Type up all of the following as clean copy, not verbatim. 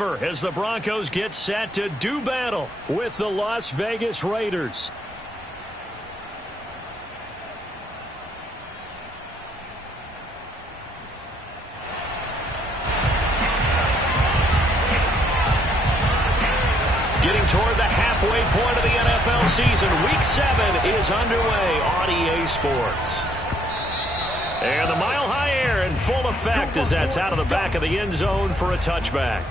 Denver as the Broncos get set to do battle with the Las Vegas Raiders. Getting toward the halfway point of the NFL season. Week 7 is underway on EA Sports. And the mile-high air in full effect as that's out of the back of the end zone for a touchback.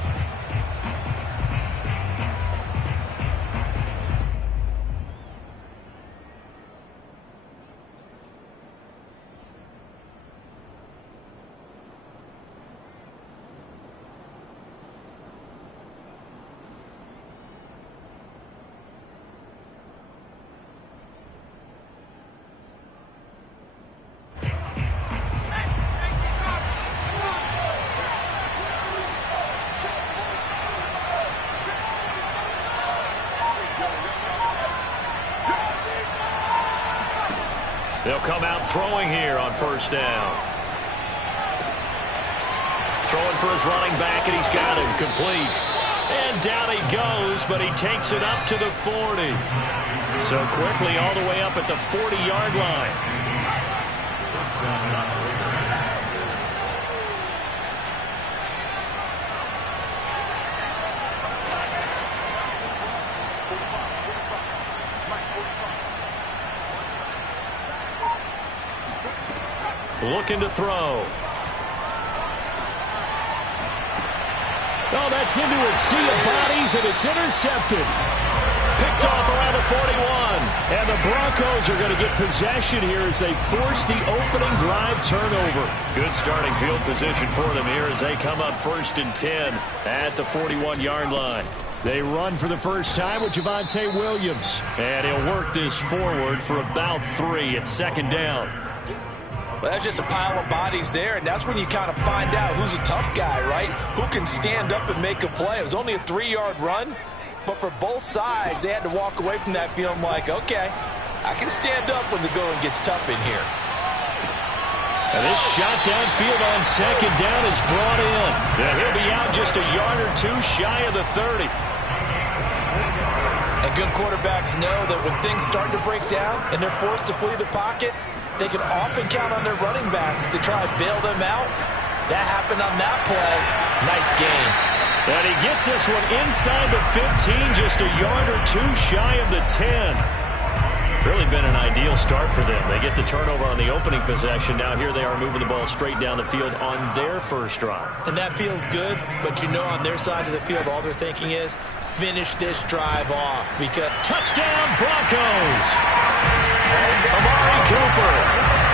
They'll come out throwing here on first down. Throwing for his running back, and he's got him complete. And down he goes, but he takes it up to the 40. So quickly all the way up at the 40-yard line. Looking to throw. Oh, that's into a sea of bodies, and it's intercepted. Picked off around the 41. And the Broncos are going to get possession here as they force the opening drive turnover. Good starting field position for them here as they come up 1st and 10 at the 41-yard line. They run for the first time with Javonte Williams. And he'll work this forward for about 3 at 2nd down. Well, that's just a pile of bodies there, and that's when you kind of find out who's a tough guy, right? Who can stand up and make a play. It was only a 3-yard run, but for both sides, they had to walk away from that feeling like, okay, I can stand up when the going gets tough in here. And this shot downfield on 2nd down is brought in. And he'll be out just a yard or 2 shy of the 30. And good quarterbacks know that when things start to break down and they're forced to flee the pocket, they can often count on their running backs to try and bail them out. That happened on that play. Nice game. And he gets this one inside the 15, just a yard or 2 shy of the 10. Really been an ideal start for them. They get the turnover on the opening possession. Now here they are moving the ball straight down the field on their first drive. And that feels good, but you know on their side of the field all they're thinking is finish this drive off because touchdown Broncos! Amari Cooper,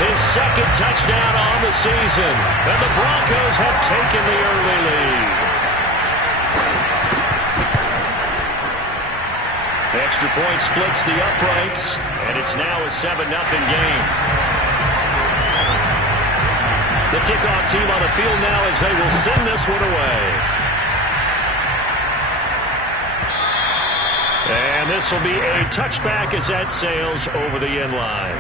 his 2nd touchdown on the season. And the Broncos have taken the early lead. Extra point splits the uprights, and it's now a 7-0 game. The kickoff team on the field now as they will send this one away. And this will be a touchback as that sails over the end line.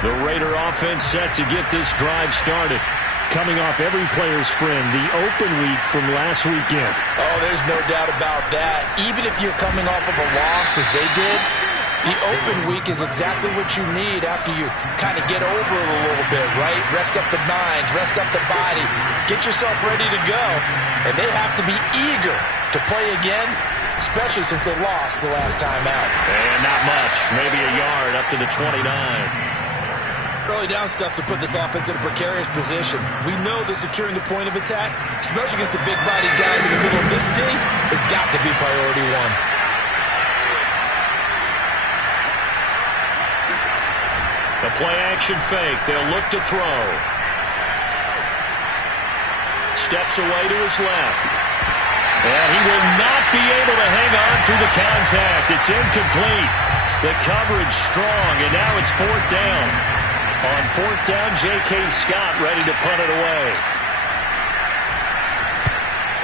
The Raider offense set to get this drive started. Coming off every player's friend, the open week from last weekend. Oh, there's no doubt about that. Even if you're coming off of a loss as they did, the open week is exactly what you need after you kind of get over it a little bit, right? Rest up the minds, rest up the body, get yourself ready to go. And they have to be eager to play again, especially since they lost the last time out. And not much, maybe a yard up to the 29. Early down stuff to put this offense in a precarious position. We know that securing the point of attack, especially against the big body guys in the middle of this team, has got to be priority 1. The play-action fake. They'll look to throw. Steps away to his left. And he will not be able to hang on through the contact. It's incomplete. The coverage strong, and now it's 4th down. On 4th down, J.K. Scott ready to punt it away.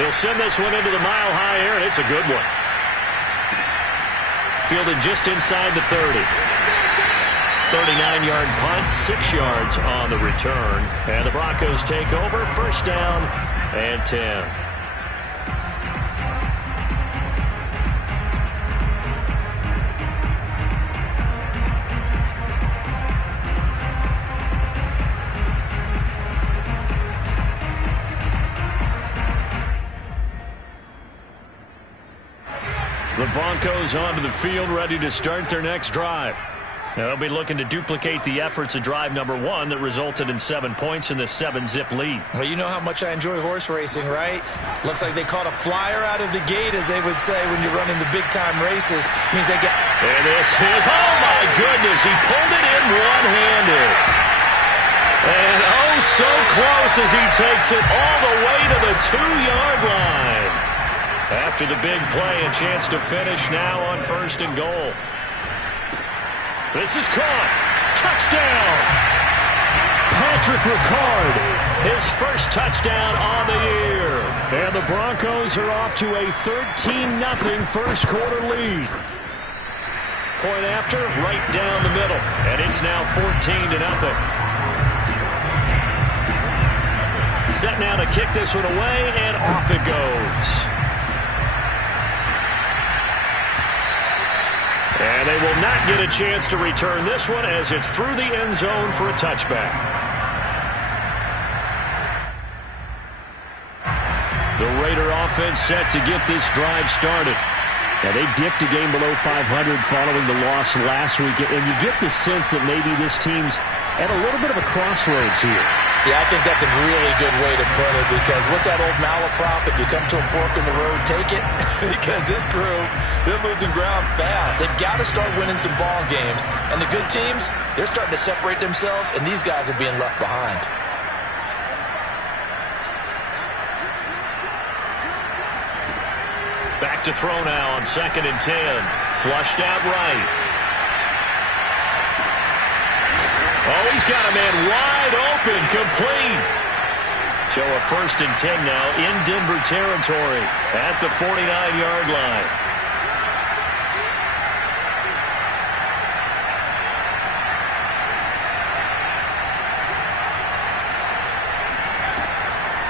He'll send this one into the mile-high air, and it's a good one. Fielded just inside the 30. 39-yard punt, 6 yards on the return. And the Broncos take over, first down and 10. The Broncos onto the field, ready to start their next drive. They'll be looking to duplicate the efforts of drive number 1 that resulted in 7 points in the 7-zip lead. Well, you know how much I enjoy horse racing, right? Looks like they caught a flyer out of the gate, as they would say when you're running the big-time races. Means they get... And this is, oh my goodness, he pulled it in one-handed. And oh, so close as he takes it all the way to the 2-yard line. After the big play, a chance to finish now on first and goal. This is caught. Touchdown. Patrick Ricard, his first touchdown on the year. And the Broncos are off to a 13-0 first quarter lead. Point after, right down the middle. And it's now 14-0. Set now to kick this one away, and off it goes. And they will not get a chance to return this one as it's through the end zone for a touchback. The Raider offense set to get this drive started. Now, they dipped a game below 500 following the loss last week, and you get the sense that maybe this team's at a little bit of a crossroads here. Yeah, I think that's a really good way to put it, because what's that old malaprop? If you come to a fork in the road, take it. Because this crew, they're losing ground fast. They've got to start winning some ball games. And the good teams, they're starting to separate themselves, and these guys are being left behind. Back to throw now on 2nd and 10. Flushed out right. Oh, he's got a man wide open, complete. So a 1st and 10 now in Denver territory at the 49-yard line.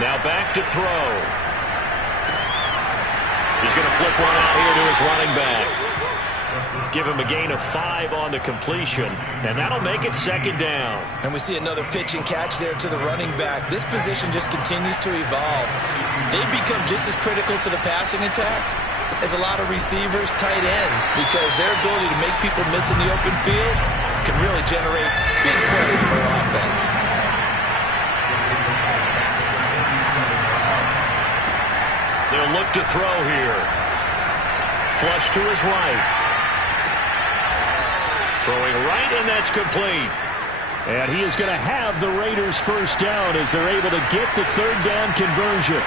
Now back to throw. He's going to flip one out here to his running back. Give him a gain of 5 on the completion, and that'll make it 2nd down. And we see another pitch and catch there to the running back. This position just continues to evolve. They've become just as critical to the passing attack as a lot of receivers, tight ends, because their ability to make people miss in the open field can really generate big plays for our offense. They'll look to throw here. Flush to his right. Throwing right, and that's complete. And he is going to have the Raiders first down as they're able to get the 3rd down conversion.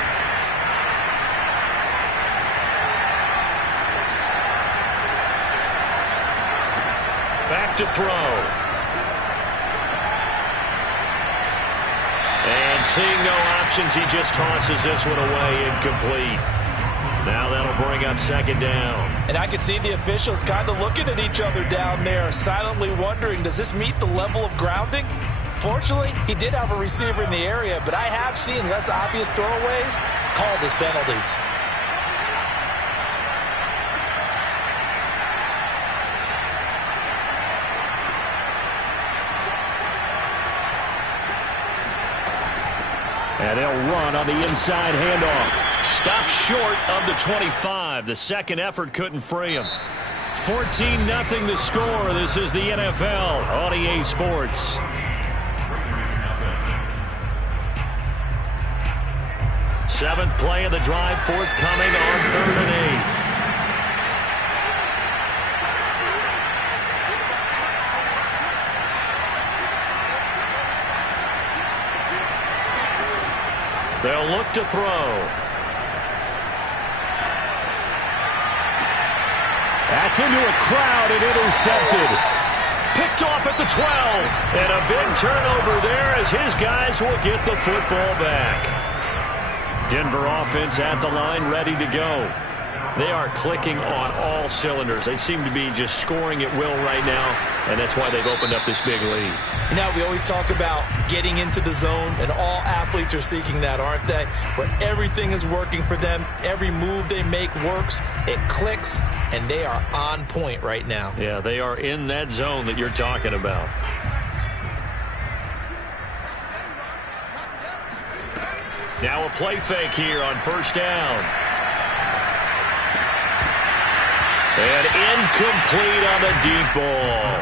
Back to throw. And seeing no options, he just tosses this one away, incomplete. Now that'll bring up 2nd down. And I can see the officials kind of looking at each other down there, silently wondering, does this meet the level of grounding? Fortunately, he did have a receiver in the area, but I have seen less obvious throwaways called as penalties. And they'll run on the inside handoff. Stopped short of the 25. The second effort couldn't free him. 14-0 the score. This is the NFL on EA Sports. Seventh play of the drive, forthcoming on 3rd and 8. They'll look to throw. That's into a crowd and intercepted. Picked off at the 12. And a big turnover there as his guys will get the football back. Denver offense at the line, ready to go. They are clicking on all cylinders. They seem to be just scoring at will right now, and that's why they've opened up this big lead. Now, we always talk about getting into the zone, and all athletes are seeking that, aren't they? Where everything is working for them. Every move they make works. It clicks, and they are on point right now. Yeah, they are in that zone that you're talking about. Now a play fake here on first down. And incomplete on the deep ball.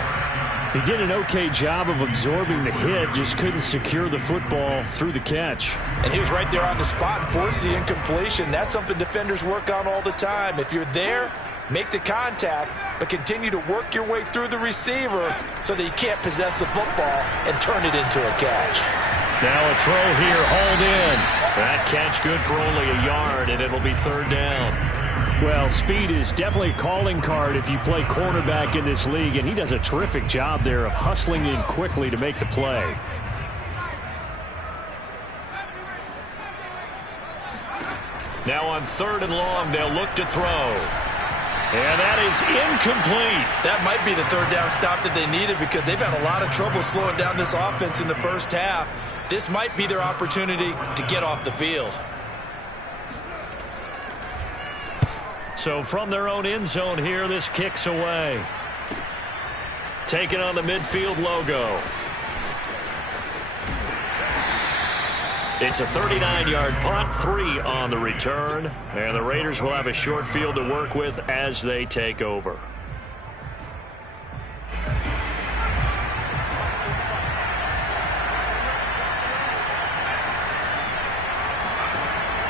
He did an okay job of absorbing the hit, just couldn't secure the football through the catch. And he was right there on the spot and forced the incompletion. That's something defenders work on all the time. If you're there, make the contact, but continue to work your way through the receiver so that you can't possess the football and turn it into a catch. Now a throw here, hauled in. That catch good for only a yard, and it'll be third down. Well, speed is definitely a calling card if you play cornerback in this league, and he does a terrific job there of hustling in quickly to make the play. Now on third and long, they'll look to throw. And that is incomplete. That might be the third down stop that they needed because they've had a lot of trouble slowing down this offense in the first half. This might be their opportunity to get off the field. So from their own end zone here, this kicks away. Taking on the midfield logo. It's a 39-yard punt, 3 on the return. And the Raiders will have a short field to work with as they take over.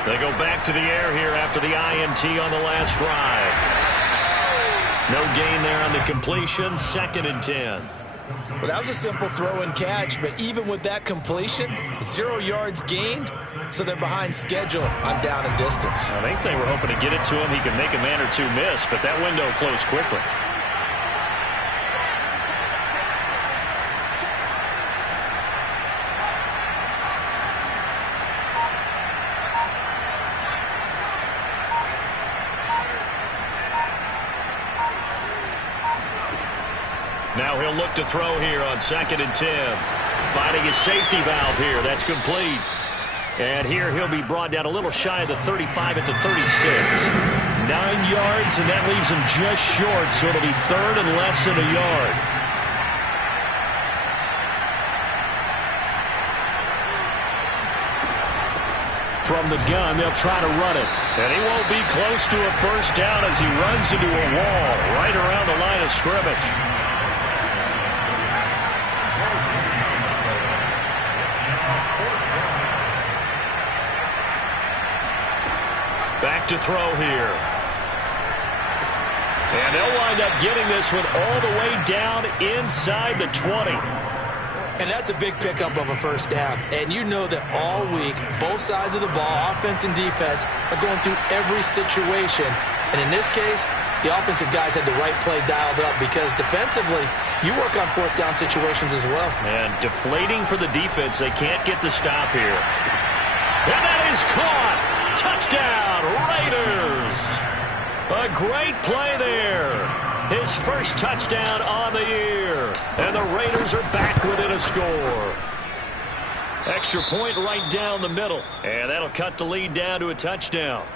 They go back to the air here after the INT on the last drive. No gain there on the completion. 2nd and 10. Well, that was a simple throw and catch, but even with that completion, 0 yards gained, so they're behind schedule on down and distance. I think they were hoping to get it to him. He could make a man or two miss, but that window closed quickly. Now he'll look to throw here on 2nd and 10. Finding his safety valve here. That's complete. And here he'll be brought down a little shy of the 35 at the 36. 9 yards, and that leaves him just short, so it'll be third and less than a yard. From the gun, they'll try to run it. And he won't be close to a first down as he runs into a wall right around the line of scrimmage. Back to throw here. And they'll wind up getting this one all the way down inside the 20. And that's a big pickup of a first down. And you know that all week, both sides of the ball, offense and defense, are going through every situation. And in this case, the offensive guys had the right play dialed up because defensively, you work on fourth down situations as well. And deflating for the defense. They can't get the stop here. And that is caught. Touchdown, Raiders. A great play there. His first touchdown on the year. And the Raiders are back within a score. Extra point right down the middle. And that'll cut the lead down to a touchdown.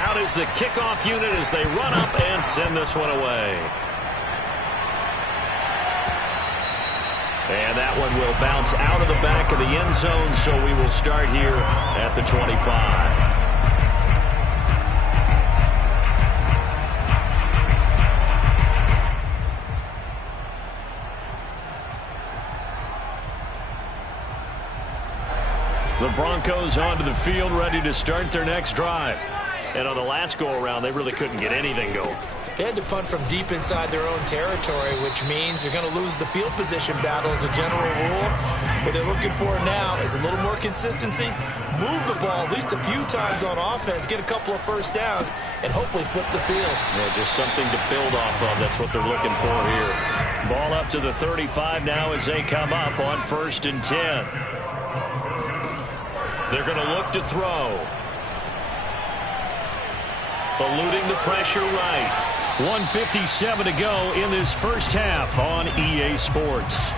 Out is the kickoff unit as they run up and send this one away. And that one will bounce out of the back of the end zone, so we will start here at the 25. The Broncos onto the field, ready to start their next drive. And on the last go-around, they really couldn't get anything going. They had to punt from deep inside their own territory, which means you're going to lose the field position battle as a general rule. What they're looking for now is a little more consistency, move the ball at least a few times on offense, get a couple of first downs, and hopefully flip the field. Yeah, just something to build off of. That's what they're looking for here. Ball up to the 35 now as they come up on 1st and 10. They're going to look to throw. Eluding the pressure right. 1:57 to go in this first half on EA Sports.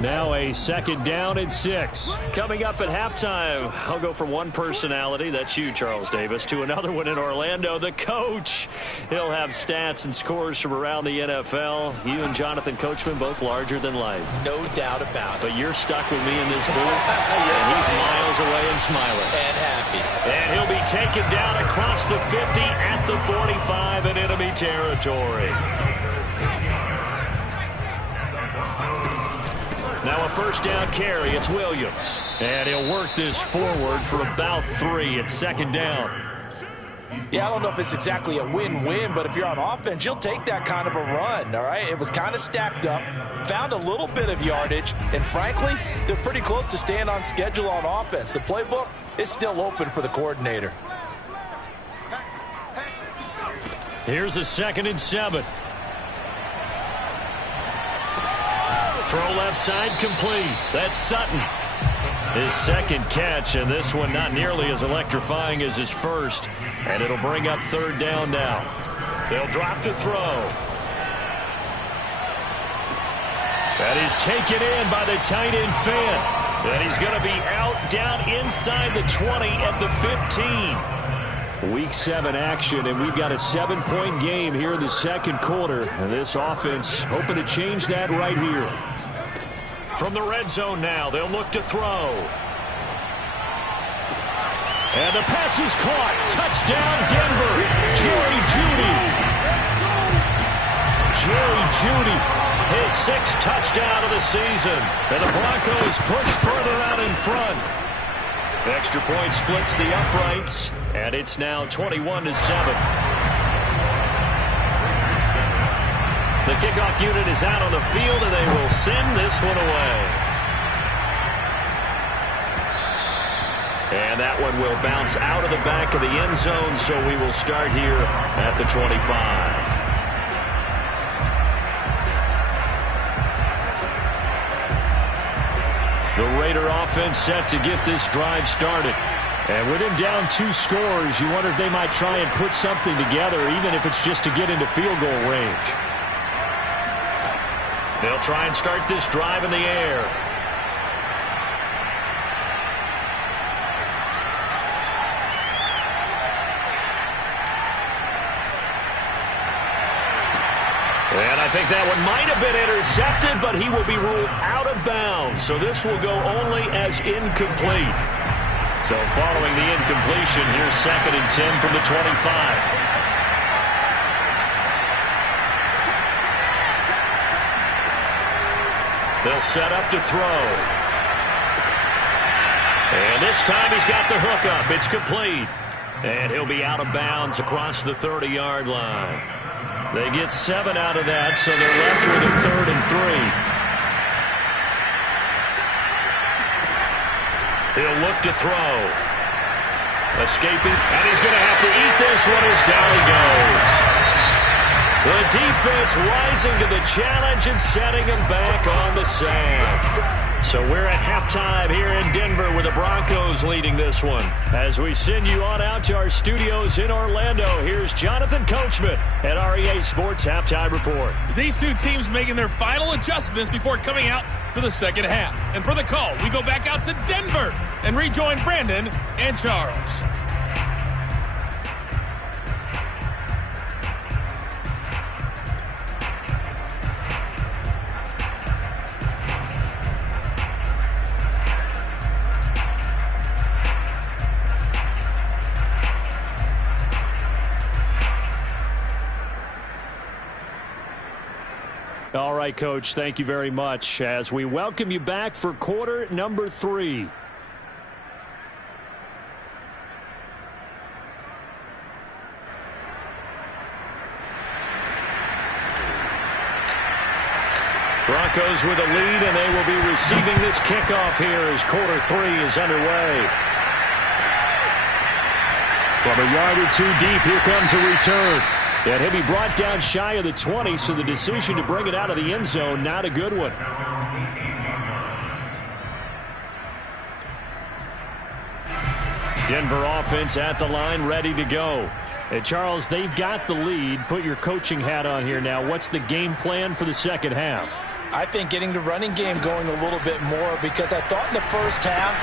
Now a second down and 6. Coming up at halftime, I'll go from one personality, that's you, Charles Davis, to another one in Orlando, the coach. He'll have stats and scores from around the NFL. You and Jonathan Coachman, both larger than life. No doubt about it. But you're stuck with me in this booth, and he's miles away and smiling. And happy. And he'll be taken down across the 50 at the 45 in enemy territory. Now a first down carry. It's Williams. And he'll work this forward for about 3 at second down. Yeah, I don't know if it's exactly a win-win, but if you're on offense, you'll take that kind of a run, all right? It was kind of stacked up, found a little bit of yardage, and frankly, they're pretty close to staying on schedule on offense. The playbook is still open for the coordinator. Here's a 2nd and 7. Throw left side complete. That's Sutton. His second catch, and this one not nearly as electrifying as his first. And it'll bring up 3rd down now. They'll drop to throw. That is taken in by the tight end Fant. And he's going to be out down inside the 20 at the 15. Week 7 action, and we've got a 7-point game here in the second quarter. And this offense hoping to change that right here. From the red zone now, they'll look to throw. And the pass is caught. Touchdown, Denver. Jerry Jeudy. Jerry Jeudy, his 6th touchdown of the season. And the Broncos push further out in front. Extra point splits the uprights, and it's now 21-7. The kickoff unit is out on the field, and they will send this one away. And that one will bounce out of the back of the end zone, so we will start here at the 25. The Raider offense set to get this drive started. And with him down 2 scores, you wonder if they might try and put something together, even if it's just to get into field goal range. They'll try and start this drive in the air. And I think that one might have been intercepted, but he will be ruled out of bounds. So this will go only as incomplete. So following the incompletion, here's 2nd and 10 from the 25. They'll set up to throw. And this time he's got the hook up. It's complete. And he'll be out of bounds across the 30-yard line. They get 7 out of that, so they're left with a 3rd and 3. He'll look to throw. Escaping, and he's going to have to eat this one as down he goes. The defense rising to the challenge and setting him back on the sand. So we're at halftime here in Denver with the Broncos leading this one. As we send you on out to our studios in Orlando, here's Jonathan Coachman at REA Sports Halftime Report. These two teams making their final adjustments before coming out for the second half. And for the call, we go back out to Denver and rejoin Brandon and Charles. All right, Coach, thank you very much as we welcome you back for quarter number 3. Broncos with a lead, and they will be receiving this kickoff here as quarter 3 is underway. From a yard or 2 deep, here comes a return. And he'll be brought down shy of the 20, so the decision to bring it out of the end zone, not a good one. Denver offense at the line, ready to go. And Charles, they've got the lead. Put your coaching hat on here now. What's the game plan for the second half? I think getting the running game going a little bit more, because I thought in the first half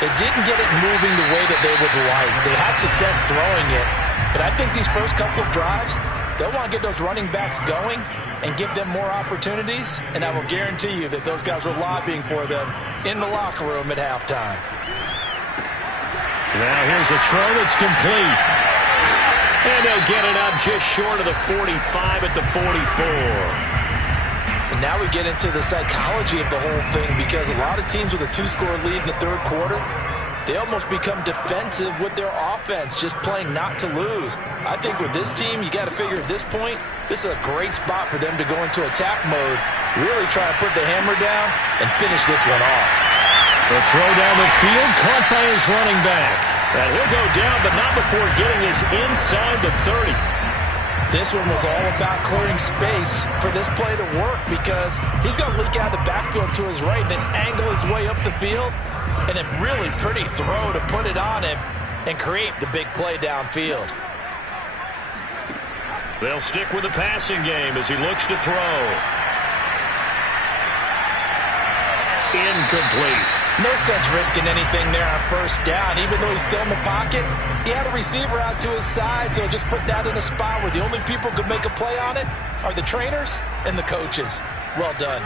they didn't get it moving the way that they would like. They had success throwing it, but I think these first couple of drives, they'll want to get those running backs going and give them more opportunities, and I will guarantee you that those guys were lobbying for them in the locker room at halftime. Now here's a throw that's complete. And they'll get it up just short of the 45 at the 44. And now we get into the psychology of the whole thing, because a lot of teams with a 2-score lead in the third quarter, they almost become defensive with their offense, just playing not to lose. I think with this team, you got to figure at this point, this is a great spot for them to go into attack mode, really try to put the hammer down and finish this one off. The throw down the field, caught by his running back. And he'll go down, but not before getting this inside the 30. This one was all about clearing space for this play to work, because he's going to leak out the backfield to his right, then angle his way up the field, and a really pretty throw to put it on him and create the big play downfield. They'll stick with the passing game as he looks to throw. Incomplete. No sense risking anything there on first down. Even though he's still in the pocket, he had a receiver out to his side, so just put that in a spot where the only people who could make a play on it are the trainers and the coaches. Well done.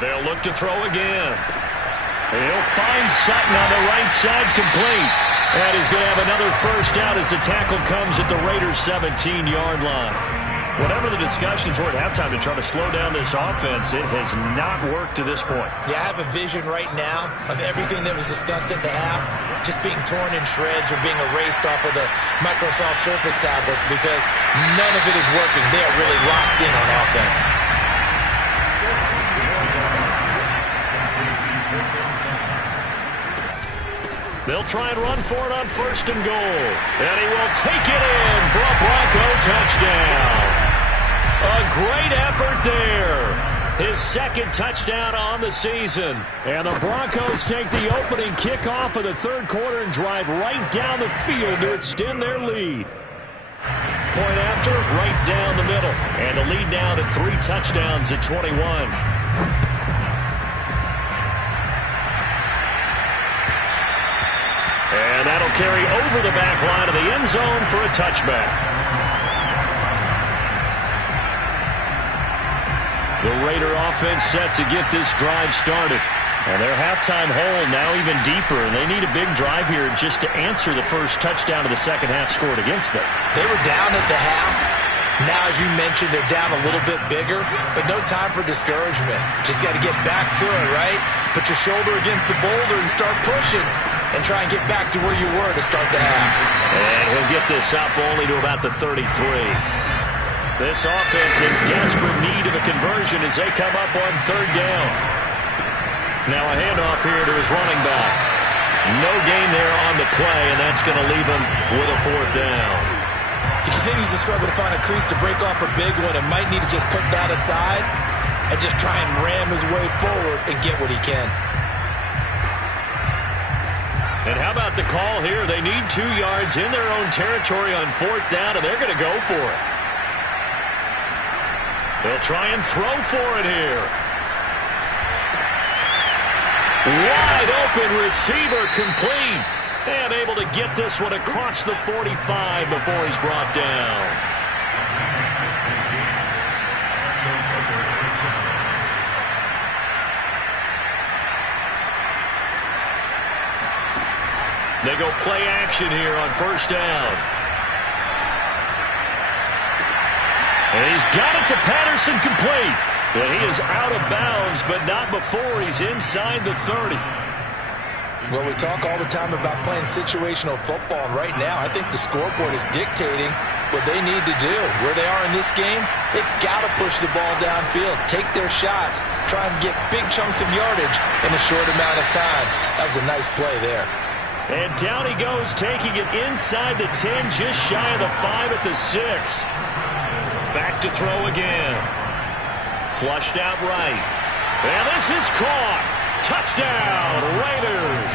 They'll look to throw again. He'll find Sutton on the right side, complete. And he's going to have another first down as the tackle comes at the Raiders' 17-yard line. Whatever the discussions were at halftime to try to slow down this offense, it has not worked to this point. Yeah, I have a vision right now of everything that was discussed at the half just being torn in shreds or being erased off of the Microsoft Surface tablets, because none of it is working. They are really locked in on offense. They'll try and run for it on first and goal. And he will take it in for a Bronco touchdown. A great effort there. His second touchdown on the season. And the Broncos take the opening kickoff of the third quarter and drive right down the field to extend their lead. Point after, right down the middle. And the lead now to 3 touchdowns at 21. And that'll carry over the back line of the end zone for a touchback. The Raider offense set to get this drive started. And their halftime hole now even deeper, and they need a big drive here just to answer the first touchdown of the second half scored against them. They were down at the half. Now, as you mentioned, they're down a little bit bigger, but no time for discouragement. Just got to get back to it, right? Put your shoulder against the boulder and start pushing, and try and get back to where you were to start the half. And he'll get this up only to about the 33. This offense in desperate need of a conversion as they come up on third down. Now a handoff here to his running back. No gain there on the play, and that's going to leave him with a fourth down. He continues to struggle to find a crease to break off a big one, and might need to just put that aside and just try and ram his way forward and get what he can. And how about the call here? They need 2 yards in their own territory on fourth down, and they're going to go for it. They'll try and throw for it here. Wide open receiver, complete. And able to get this one across the 45 before he's brought down. They go play action here on first down. And he's got it to Patterson, complete. And he is out of bounds, but not before he's inside the 30. Well, we talk all the time about playing situational football, and right now I think the scoreboard is dictating what they need to do. Where they are in this game, they've got to push the ball downfield, take their shots, try and get big chunks of yardage in a short amount of time. That was a nice play there. And down he goes, taking it inside the 10, just shy of the 5 at the 6. Back to throw again. Flushed out right. And this is caught. Touchdown, Raiders.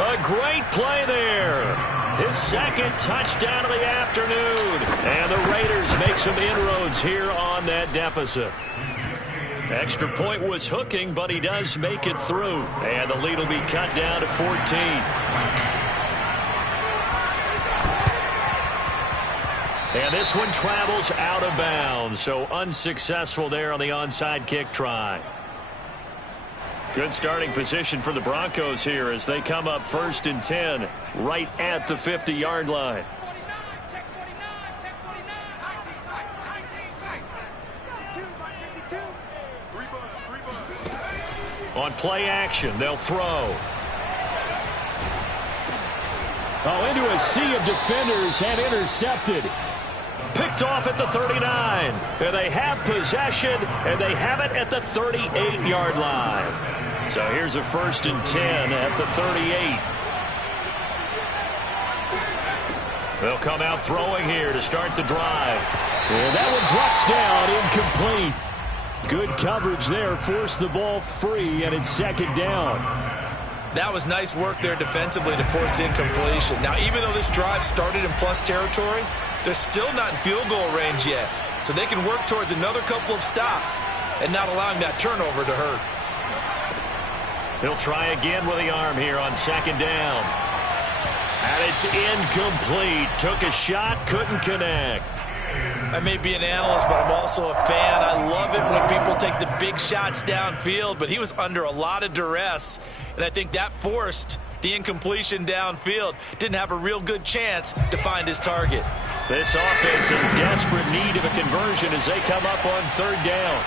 A great play there. His second touchdown of the afternoon. And the Raiders make some inroads here on that deficit. Extra point was hooking, but he does make it through. And the lead will be cut down to 14. And this one travels out of bounds, so unsuccessful there on the onside kick try. Good starting position for the Broncos here as they come up 1st and 10 right at the 50-yard line. On play action, they'll throw. Oh, into a sea of defenders and intercepted. Picked off at the 39. And they have possession, and they have it at the 38-yard line. So here's a 1st and 10 at the 38. They'll come out throwing here to start the drive. And that one drops down, incomplete. Good coverage there, forced the ball free, and it's 2nd down. That was nice work there defensively to force incompletion. Now, even though this drive started in plus territory, they're still not in field goal range yet. So they can work towards another couple of stops and not allowing that turnover to hurt. He'll try again with the arm here on 2nd down. And it's incomplete. Took a shot, couldn't connect. I may be an analyst, but I'm also a fan. I love it when people take the big shots downfield, but he was under a lot of duress, and I think that forced the incompletion downfield. Didn't have a real good chance to find his target. This offense in desperate need of a conversion as they come up on 3rd down.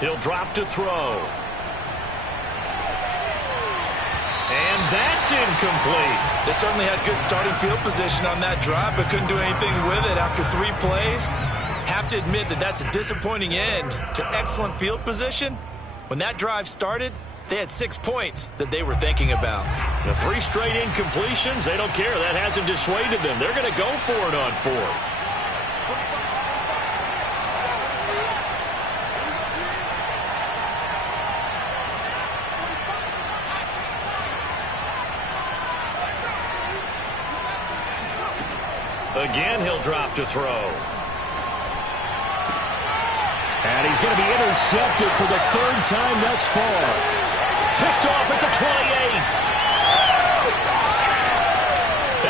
He'll drop to throw. And that's incomplete. They certainly had good starting field position on that drive, but couldn't do anything with it after 3 plays. Have to admit that that's a disappointing end to excellent field position. When that drive started, they had 6 points that they were thinking about. The 3 straight incompletions, they don't care. That hasn't dissuaded them. They're going to go for it on 4th. Again, he'll drop to throw. And he's going to be intercepted for the 3rd time thus far. Picked off at the 28.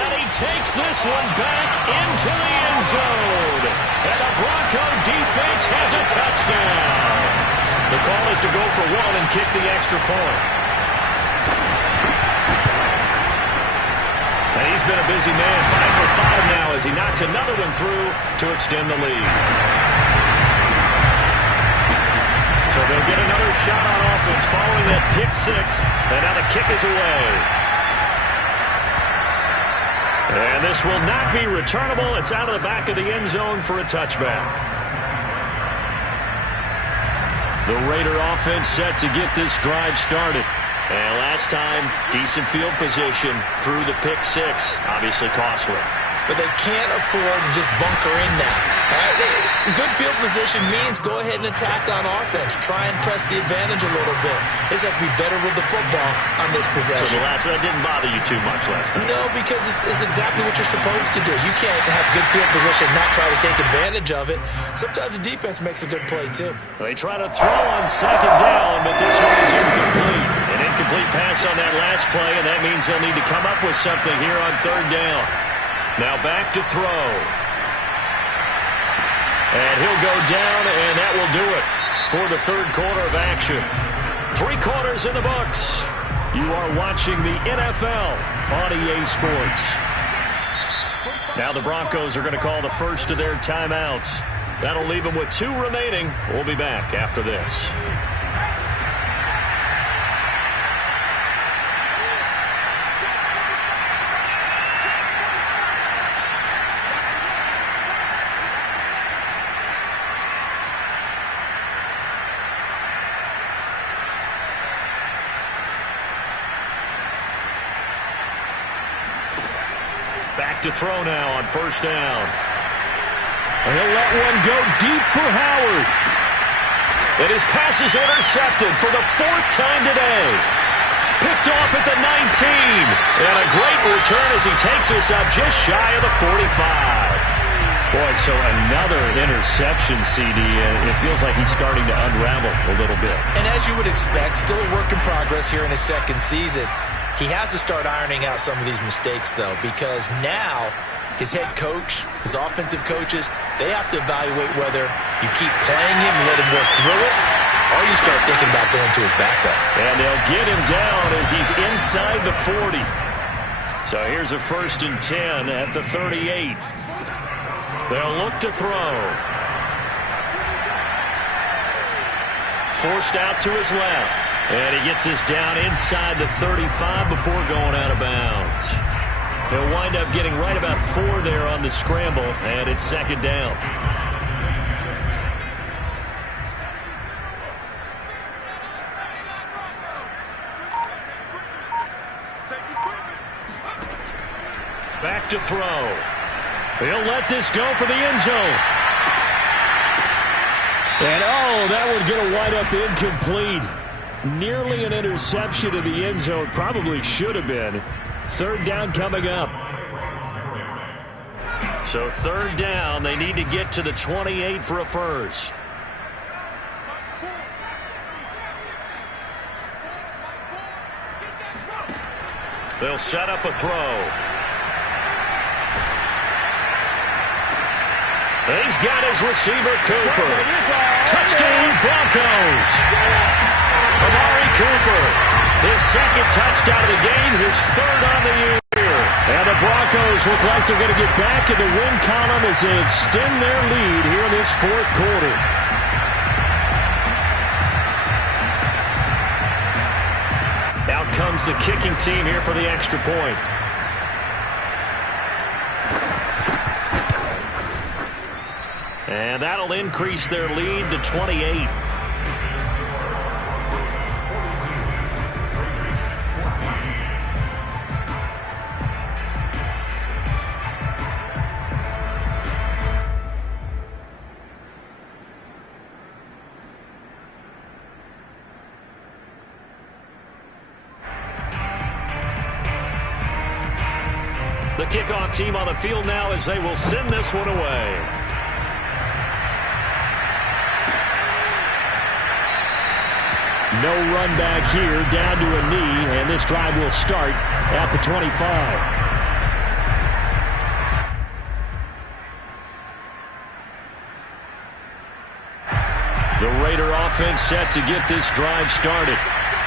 And he takes this one back into the end zone. And the Bronco defense has a touchdown. The call is to go for 1 and kick the extra point. And he's been a busy man, 5 for 5 now as he knocks another one through to extend the lead. So they'll get another shot on offense following that pick 6, and now the kick is away. And this will not be returnable. It's out of the back of the end zone for a touchback. The Raider offense set to get this drive started. And last time, decent field position through the pick 6, obviously costly. But they can't afford to just bunker in now. All right? Good field position means go ahead and attack on offense. Try and press the advantage a little bit. They just have to be better with the football on this possession. So that didn't bother you too much last time? No, because it's exactly what you're supposed to do. You can't have good field position and not try to take advantage of it. Sometimes the defense makes a good play, too. They try to throw on 2nd down, but this one is incomplete. An incomplete pass on that last play, and that means they'll need to come up with something here on 3rd down. Now back to throw. And he'll go down, and that will do it for the 3rd quarter of action. 3 quarters in the books. You are watching the NFL on EA Sports. Now the Broncos are going to call the first of their timeouts. That'll leave them with 2 remaining. We'll be back after this. Back to throw now on first down. And he'll let one go deep for Howard. And his pass is intercepted for the 4th time today. Picked off at the 19. And a great return as he takes us up just shy of the 45. Boy, so another interception, CD. It feels like he's starting to unravel a little bit. And as you would expect, still a work in progress here in his 2nd season. He has to start ironing out some of these mistakes, though, because now his head coach, his offensive coaches, they have to evaluate whether you keep playing him and let him work through it, or you start thinking about going to his backup. And they'll get him down as he's inside the 40. So here's a 1st and 10 at the 38. They'll look to throw. Forced out to his left. And he gets us down inside the 35 before going out of bounds. He'll wind up getting right about 4 there on the scramble, and it's 2nd down. Back to throw. He'll let this go for the end zone. And, oh, that would get a wind up incomplete. Nearly an interception in the end zone. Probably should have been. 3rd down coming up. So 3rd down. They need to get to the 28 for a first. They'll set up a throw. He's got his receiver, Cooper. Touchdown, Broncos. Amari Cooper, his 2nd touchdown of the game, his 3rd on the year. And the Broncos look like they're going to get back in the win column as they extend their lead here in this 4th quarter. Out comes the kicking team here for the extra point. And that'll increase their lead to 28. The kickoff team on the field now as they will send this one away. No run back here, down to a knee, and this drive will start at the 25. The Raider offense set to get this drive started.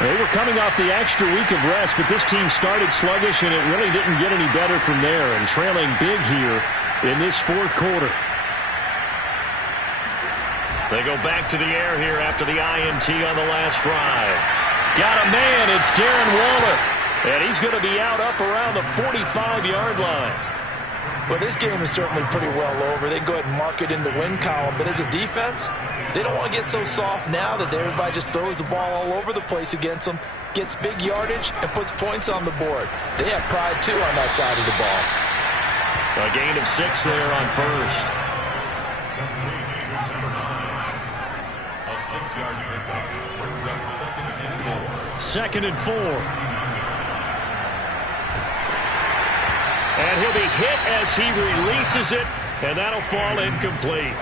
They were coming off the extra week of rest, but this team started sluggish, and it really didn't get any better from there, and trailing big here in this 4th quarter. They go back to the air here after the INT on the last drive. Got a man, it's Darren Waller, and he's going to be out up around the 45-yard line. Well, this game is certainly pretty well over. They can go ahead and mark it in the win column, but as a defense, they don't want to get so soft now that everybody just throws the ball all over the place against them, gets big yardage, and puts points on the board. They have pride, too, on that side of the ball. A gain of 6 there on first. A 6-yard pickup brings up 2nd and 4. 2nd and 4. And he'll be hit as he releases it, and that'll fall incomplete.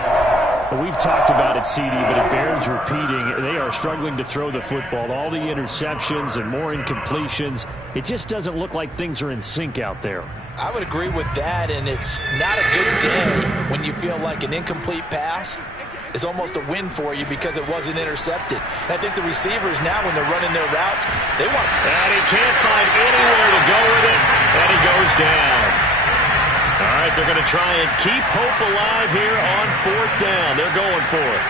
We've talked about it, CD, but it bears repeating. They are struggling to throw the football. All the interceptions and more incompletions. It just doesn't look like things are in sync out there. I would agree with that, and it's not a good day when you feel like an incomplete pass is almost a win for you because it wasn't intercepted. And I think the receivers now, when they're running their routes, they want... And he can't find anywhere to go with it, and he goes down. All right, they're going to try and keep hope alive here on 4th down. They're going for it.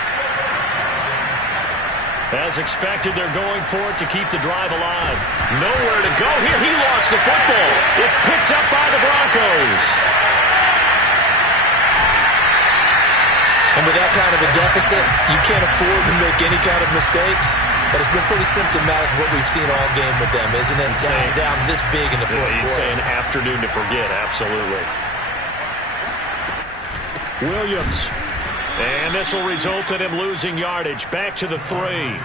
As expected, they're going for it to keep the drive alive. Nowhere to go here. He lost the football. It's picked up by the Broncos. And with that kind of a deficit, you can't afford to make any kind of mistakes. But it's been pretty symptomatic of what we've seen all game with them, isn't it? Down this big in the fourth quarter. You'd say an afternoon to forget, absolutely. Williams. And this will result in him losing yardage. Back to the 3.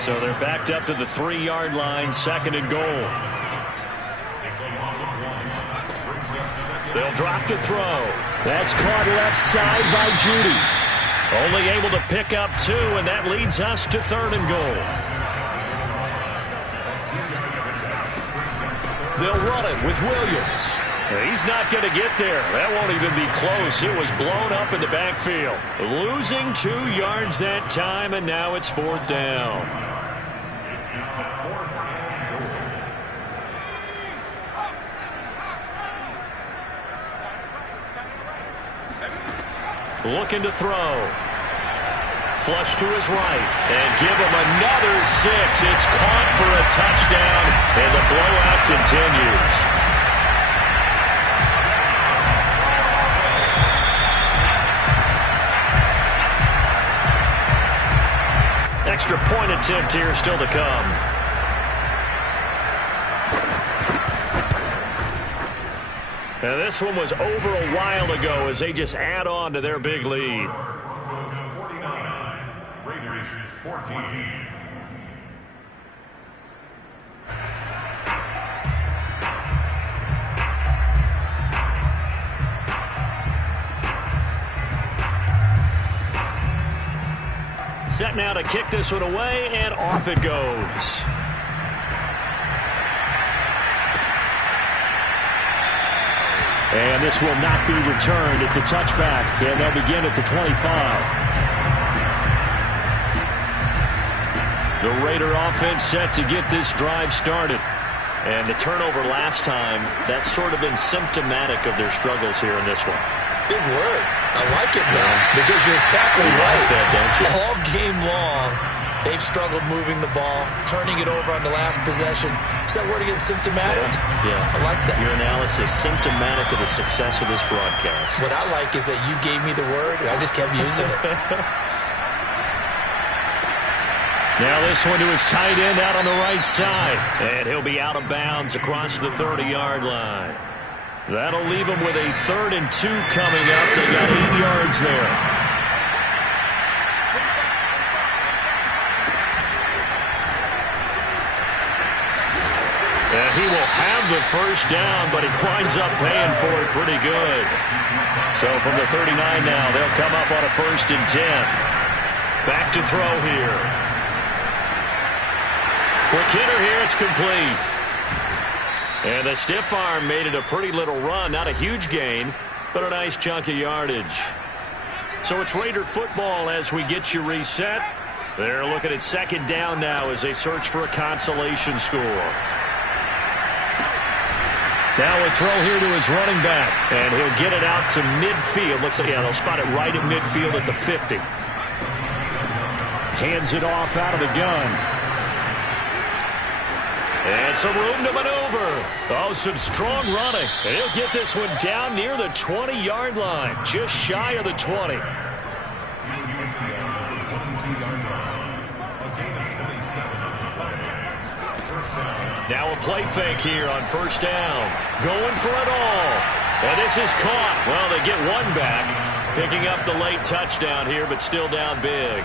So they're backed up to the 3-yard line, 2nd and goal. They'll drop to throw. That's caught left side by Judy. Only able to pick up 2, and that leads us to 3rd and goal. They'll run it with Williams. He's not going to get there. That won't even be close. It was blown up in the backfield. Losing 2 yards that time, and now it's 4th down. Looking to throw. Flush to his right. And give him another 6. It's caught for a touchdown, and the blowout continues. Extra point attempt here still to come. Now this one was over a while ago as they just add on to their big lead. Broncos 49, Raiders 14. Set now to kick this one away, and off it goes. And this will not be returned. It's a touchback, and they'll begin at the 25. The Raider offense set to get this drive started. And the turnover last time, that's sort of been symptomatic of their struggles here in this one. Big word. I like it, though, because you're exactly right. That, don't you? All game long, they've struggled moving the ball, turning it over on the last possession. Is that word again, symptomatic? Yeah. I like that. Your analysis, symptomatic of the success of this broadcast. What I like is that you gave me the word, and I just kept using it. Now this one to his tight end out on the right side. And he'll be out of bounds across the 30-yard line. That'll leave him with a 3rd and 2 coming up. They got 8 yards there. And he will have the first down, but he winds up paying for it pretty good. So from the 39 now, they'll come up on a 1st and 10. Back to throw here. Quick hitter here, it's complete. And the stiff arm made it a pretty little run. Not a huge gain, but a nice chunk of yardage. So it's Raider football as we get you reset. They're looking at 2nd down now as they search for a consolation score. Now a throw here to his running back. And he'll get it out to midfield. Looks like, yeah, they'll spot it right at midfield at the 50. Hands it off out of the gun. And some room to maneuver. Oh, some strong running. And he'll get this one down near the 20-yard line. Just shy of the 20. Now a play fake here on 1st down. Going for it all. And this is caught. Well, they get one back. Picking up the late touchdown here, but still down big.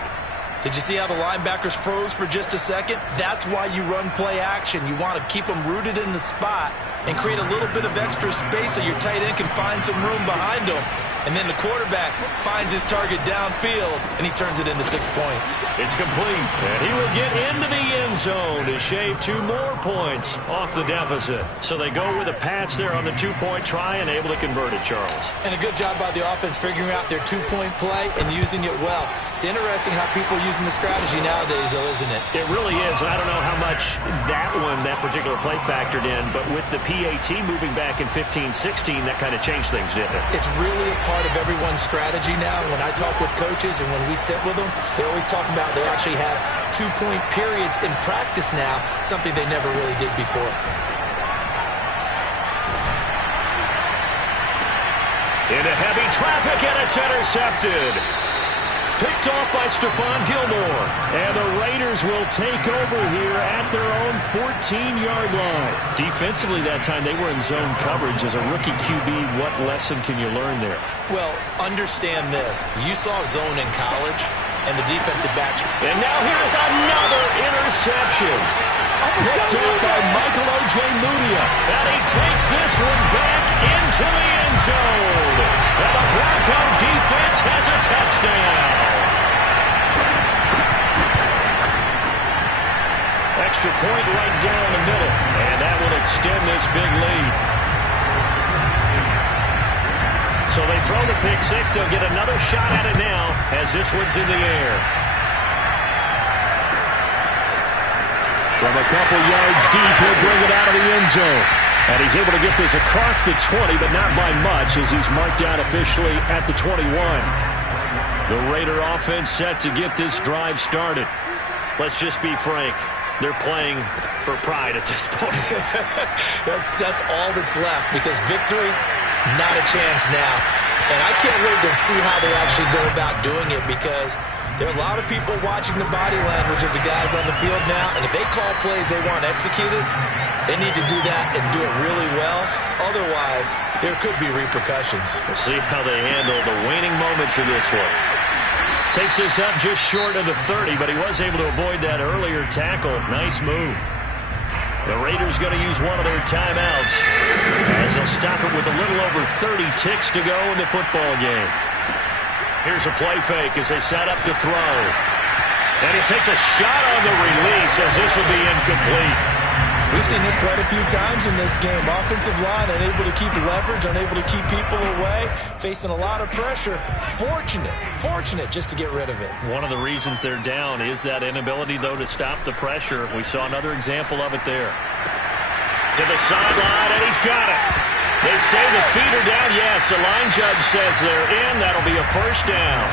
Did you see how the linebackers froze for just a second? That's why you run play action. You want to keep them rooted in the spot and create a little bit of extra space so your tight end can find some room behind them. And then the quarterback finds his target downfield, and he turns it into 6 points. It's complete, and he will get into the end zone to shave 2 more points off the deficit. So they go with a pass there on the 2-point try and able to convert it, Charles. And a good job by the offense figuring out their 2-point play and using it well. It's interesting how people are using the strategy nowadays, though, isn't it? It really is, and I don't know how much that particular play factored in, but with the PAT moving back in 15-16, that kind of changed things, didn't it? It's really a part of everyone's strategy now. When I talk with coaches and when we sit with them, they always talk about they actually have 2-point periods in practice now, something they never really did before. Into heavy traffic, and it's intercepted. Picked off by Stephon Gilmore. And the Raiders will take over here at their own 14-yard line. Defensively that time, they were in zone coverage. As a rookie QB, what lesson can you learn there? Well, understand this. You saw zone in college, and the defensive backs. And now here's another interception. Picked up by Michael O.J. Mudia. And he takes this one back into the end zone. And the Bronco defense has a touchdown. Extra point right down the middle. And that will extend this big lead. So they throw the pick six. They'll get another shot at it now as this one's in the air. From a couple yards deep, he'll bring it out of the end zone. And he's able to get this across the 20, but not by much as he's marked down officially at the 21. The Raider offense set to get this drive started. Let's just be frank. They're playing for pride at this point. That's all that's left because victory, not a chance now. And I can't wait to see how they actually go about doing it because there are a lot of people watching the body language of the guys on the field now. And if they call plays they want executed, they need to do that and do it really well. Otherwise, there could be repercussions. We'll see how they handle the waning moments of this one. Takes this up just short of the 30, but he was able to avoid that earlier tackle. Nice move. The Raiders going to use one of their timeouts as they'll stop it with a little over 30 ticks to go in the football game. Here's a play fake as they set up to throw. And he takes a shot on the release as this will be incomplete. We've seen this quite a few times in this game. Offensive line unable to keep leverage, unable to keep people away, facing a lot of pressure. Fortunate just to get rid of it. One of the reasons they're down is that inability, though, to stop the pressure. We saw another example of it there. To the sideline, and he's got it. They say the feet are down. Yes, the line judge says they're in. That'll be a first down.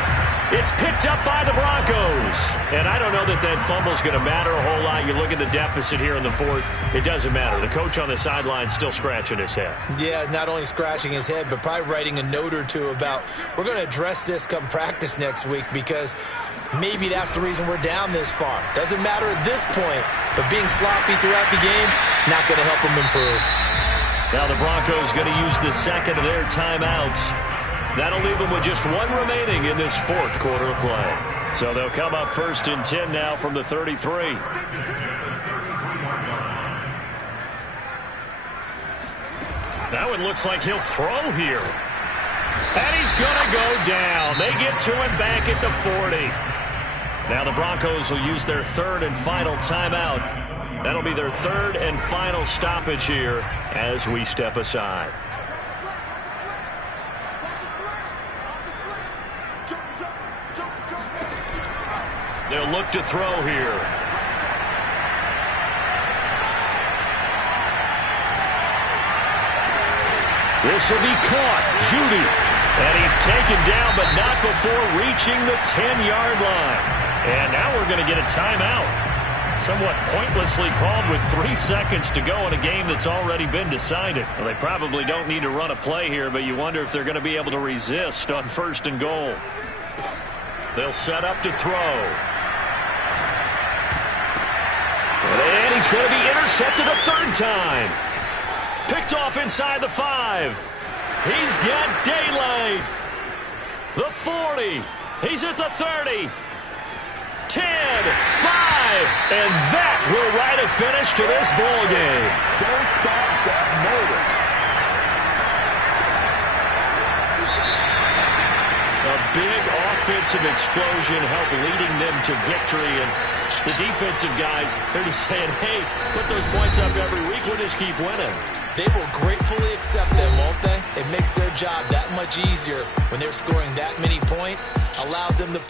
It's picked up by the Broncos. And I don't know that fumble's going to matter a whole lot. You look at the deficit here in the fourth, it doesn't matter. The coach on the sideline still scratching his head. Yeah, not only scratching his head, but probably writing a note or two about we're going to address this come practice next week because maybe that's the reason we're down this far. Doesn't matter at this point, but being sloppy throughout the game, not going to help them improve. Now the Broncos going to use the second of their timeouts. That'll leave them with just one remaining in this fourth quarter of play. So they'll come up first and 10 now from the 33. Now it looks like he'll throw here. And he's going to go down. They get to him back at the 40. Now the Broncos will use their third and final timeout. That'll be their third and final stoppage here as we step aside. They'll look to throw here. This will be caught. Judy. And he's taken down, but not before reaching the 10-yard line. And now we're going to get a timeout. Somewhat pointlessly called with 3 seconds to go in a game that's already been decided. Well, they probably don't need to run a play here, but you wonder if they're going to be able to resist on first and goal. They'll set up to throw. And he's going to be intercepted a third time. Picked off inside the 5. He's got daylight. The 40. He's at the 30. 10, 5, and that will write a finish to this ball game. Don't stop that motor. big offensive explosion help leading them to victory. And the defensive guys, they're just saying, hey, put those points up every week. We'll just keep winning. They will gratefully accept them, won't they? It makes their job that much easier when they're scoring that many points. Allows them to